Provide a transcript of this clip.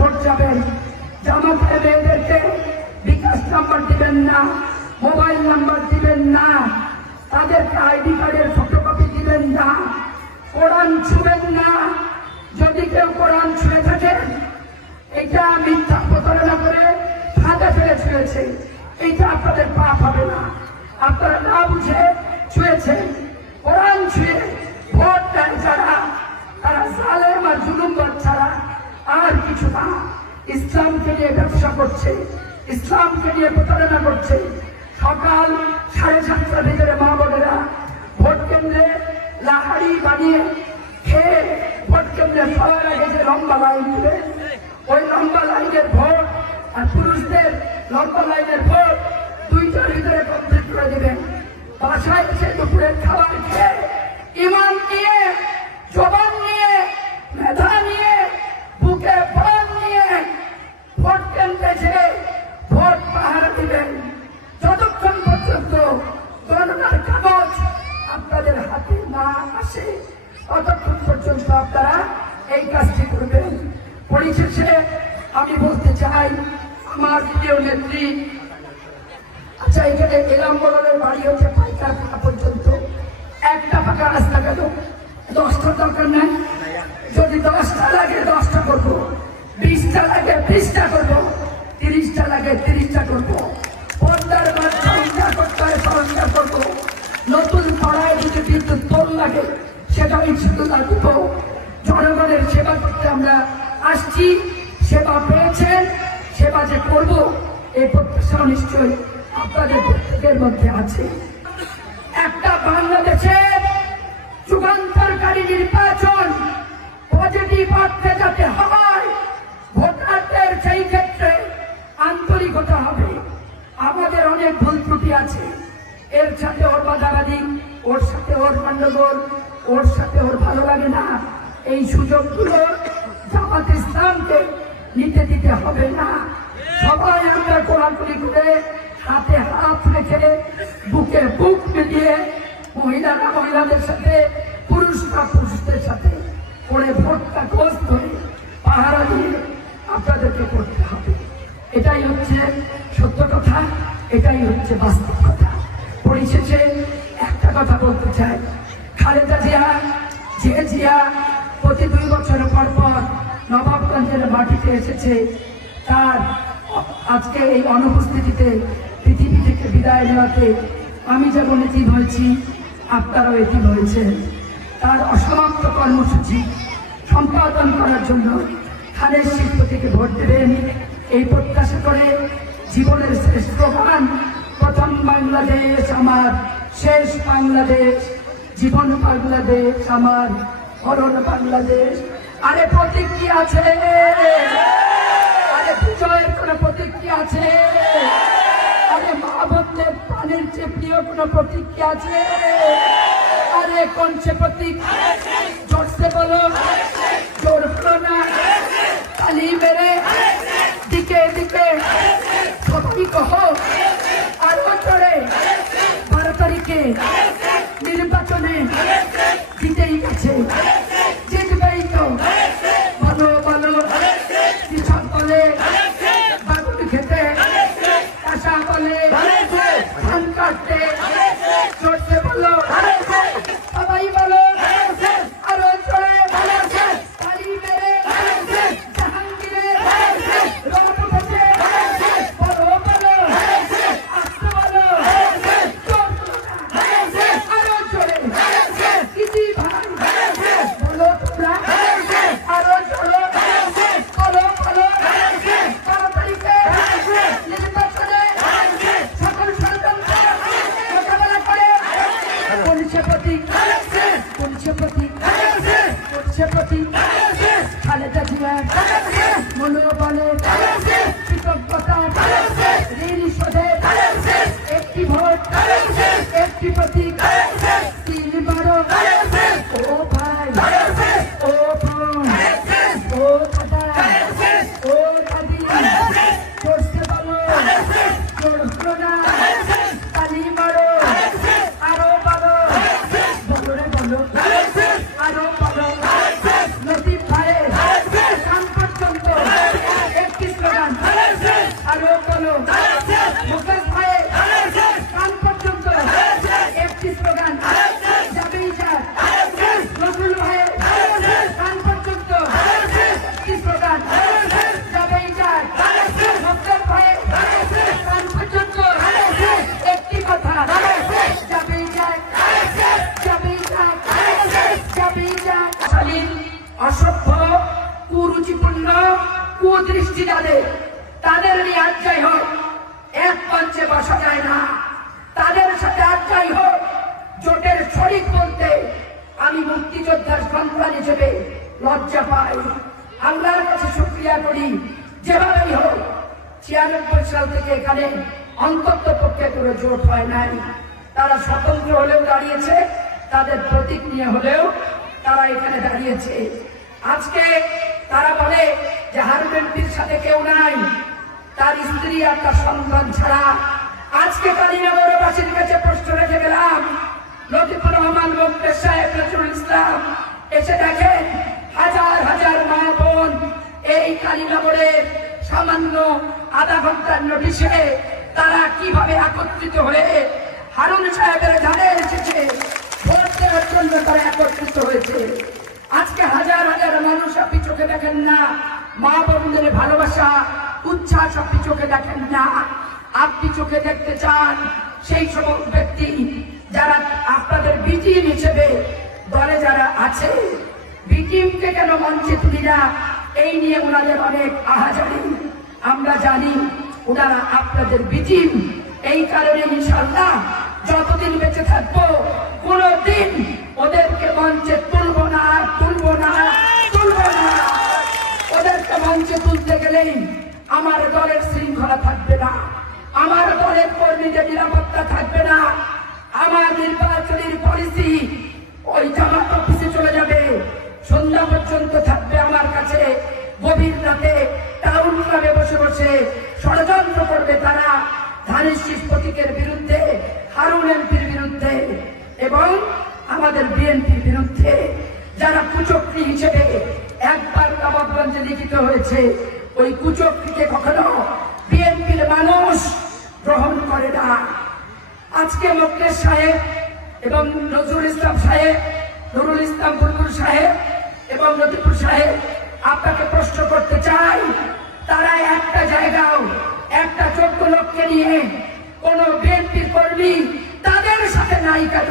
Vote যাবেন বিকাশ number দিবেন না, মোবাইল নাম্বার দিবেন না, তাদেরকে আইডি কার্ডের ফটোকপি দিবেন না, কোরআন ছুবেন না। যদি কেউ কোরআন ছুঁয়ে থাকেন, এটা মিথ্যা প্রতারণা করে ফাঁদে ফেলে ছুঁয়েছে। এইটা আপনাদের পাপ হবে না। আপনারা না বুঝে ছুঁয়েছেন, কোরআন ছুঁয়ে ভোট দেন যারা, তারা জালেম আর জুলুম ছাড়া আর কিছু না। ইসলামকে নিয়ে ব্যবসা করছে, ইসলামকে নিয়ে প্রতারণা করছে। সকাল সাড়ে সাতটার ভিতরে মা বোনেরা ভোট কেন্দ্রে লাহাড়ি বানিয়ে খেয়ে ভোট কেন্দ্রে সবার আগে যে লম্বা লাইন দিবে ওই লম্বা লাইনের ভোট আর পুরুষদের লম্বা লাইনের ভোট দুইটার ভিতরে কমপ্লিট করে দিবেন। বাসায় এসে দুপুরের খাবার খেয়ে, ইমান নিয়ে, জবান নিয়ে, মেধা নিয়ে, বুকে প্রাণ নিয়ে ভোট কেন্দ্রে যে ভোট পাহারা দিবেন। যতক্ষণ পর্যন্ত গণনার কাগজ আপনাদের হাতে না আসে, ততক্ষণ পর্যন্ত আপনারা এই কাজটি করবেন। পরিশেষে আমি বলতে চাই আমার প্রিয় নেত্রী। আচ্ছা এখানে এলাম বলারের বাড়ি হচ্ছে পর্যন্ত। একটা ফাঁকা রাস্তা গেল। দশটা দরকার যদি দশটা লাগে, দশটা করব। বিশটা লাগে, বিশটা করব। তিরিশটা লাগে, তিরিশটা করব। পর্দার করতে হয় সরঞ্জাম করব। নতুন পাড়ায় যদি পোল লাগে, সেটা ইনশাল্লাহ দিব জনগণের সেবা করতে আমরা আসছি। সেবা পেয়েছেন। সেবা যে করব, এই প্রত্যাশা নিশ্চয়ই আপনাদের প্রত্যেকের মধ্যে আছে। একটা বাংলাদেশের যুগান্তরকারী নির্বাচন পজিটিভ অর্থে যাতে হয়, ভোটারদের সেই ক্ষেত্রে আন্তরিকতা হবে। আমাদের অনেক ভুল ত্রুটি আছে। এর সাথে ওর বাদাবাদি ওর সাথে ওর গন্ডগোল, ওর সাথে ওর ভালো লাগে না। এই সুযোগগুলো জামাত ইসলামকে নিতে দিতে হবে না। সবাই আমরা কোলাকুলি করে হাতে হাত রেখে বুকে বুক মিলিয়ে মহিলারা মহিলাদের সাথে, পুরুষরা পুরুষদের সাথে করে ভোটটা কোষ ধরে পাহারা দিয়ে আপনাদেরকে করতে হবে। এটাই হচ্ছে সত্য কথা, এটাই হচ্ছে বাস্তব কথা। পরিশেষে একটা কথা বলতে চাই। খালেদা জিয়া যে জিয়া প্রতি দুই বছর পর পর মাটিতে এসেছে তার আজকে এই অনুপস্থিতিতে পৃথিবী থেকে বিদায় নেওয়াতে আমি যেমন এটি হয়েছি, আপনারাও এটি হয়েছে তার অসমাপ্ত কর্মসূচি সম্পাদন করার জন্য খানের শিল্প থেকে ভোট দেবেন। এই প্রত্যাশা করে জীবনের শেষ প্রধান প্রথম বাংলাদেশ আমার, শেষ বাংলাদেশ, জীবন বাংলাদেশ আমার মরণ বাংলাদেশ। আরে প্রতিক্রিয়া আছে? আরে বিজয়ের কোন প্রতিক্রিয়া আছে? আরে মা প্রাণের চেয়ে প্রিয় কোন প্রতিক্রিয়া আছে? আরে কোন সে প্রতীক? জোরসে বলো। জোর হলো না। তালি মেরে। দিকে দিকে। সত্যি কহ। আরও জোরে। বারো তারিখে নির্বাচনে জিতেই গেছে। চড়তে বলো করছে প্রতি করছে প্রতি করছে খালেদা জিয়া মনোবলে দুষ্টি যাদের তাদের নিয়ে আর যাই হোক। এক মঞ্চে বসা যায় না। তাদের সাথে আর যাই হোক। জোটের শরিক বলতে আমি মুক্তিযোদ্ধার সন্তান হিসেবে লজ্জা পাই। আল্লাহর কাছে শুক্রিয়া করি। যেভাবেই হোক, ছিয়ানব্বই সাল থেকে এখানে অন্তত পক্ষে কোনো জোট হয় নাই। তারা স্বতন্ত্র হলেও দাঁড়িয়েছে। তাদের প্রতীক নিয়ে হলেও তারা এখানে দাঁড়িয়েছে। আজকে তারা বলে যে হারবেন্টির সাথে কেউ নাই, তার স্ত্রী আর তার সন্তান ছাড়া। আজকে কালীনগরবাসীর কাছে প্রশ্ন রেখে গেলাম, লতিফুর রহমান মুক্তের সাহেব নজরুল ইসলাম এসে দেখেন, হাজার হাজার মা বোন এই কালীনগরের সামান্য আধা ঘণ্টার নোটিশে তারা কীভাবে একত্রিত হয়ে হারুন সাহেবের ধারে এসেছে, ভোট দেওয়ার জন্য তারা একত্রিত হয়েছে। আজকে হাজার হাজার মানুষ আপনি চোখে দেখেন না মা বোনদের ভালোবাসা উচ্ছ্বাস আপনি চোখে দেখেন না। আপনি চোখে দেখতে চান সেই সমস্ত ব্যক্তি যারা আপনাদের বিটিম হিসেবে দলে যারা আছে, বিটিমকে কেন মঞ্চে তুলি না? এই নিয়ে ওনাদের অনেক আহাজারি। আমরা জানি ওনারা আপনাদের বিটিম। এই কারণে ইনশাল্লাহ যতদিন বেঁচে থাকব গেলেই আমার দলের শৃঙ্খলা থাকবে না। আমার দলের কর্মীদের নিরাপত্তা থাকবে না। আমার নির্বাচনের পলিসি ওই জামাত অফিসে চলে যাবে। সন্ধ্যা পর্যন্ত থাকবে আমার কাছে। গভীর রাতে টাউন ক্লাবে বসে বসে ষড়যন্ত্র করবে তারা। ধানের শীষ প্রতীকের বিরুদ্ধে, হারুন এমপির বিরুদ্ধে এবং আমাদের বিএনপির বিরুদ্ধে যারা কুচক্রি হিসেবে একবার নবাবগঞ্জে লিখিত হয়েছে ওই কুচক্রিকে কখনো বিএনপির মানুষ গ্রহণ করে না। আজকে মুকেশ সাহেব এবং নজরুল ইসলাম সাহেব, নুরুল ইসলাম বুলবুল সাহেব এবং লতিফুল সাহেব, আপনাকে প্রশ্ন করতে চাই, তারা একটা জায়গাও, একটা চোদ্দ লোককে নিয়ে কোন বিএনপি কর্মী তাদের সাথে নাই কেন?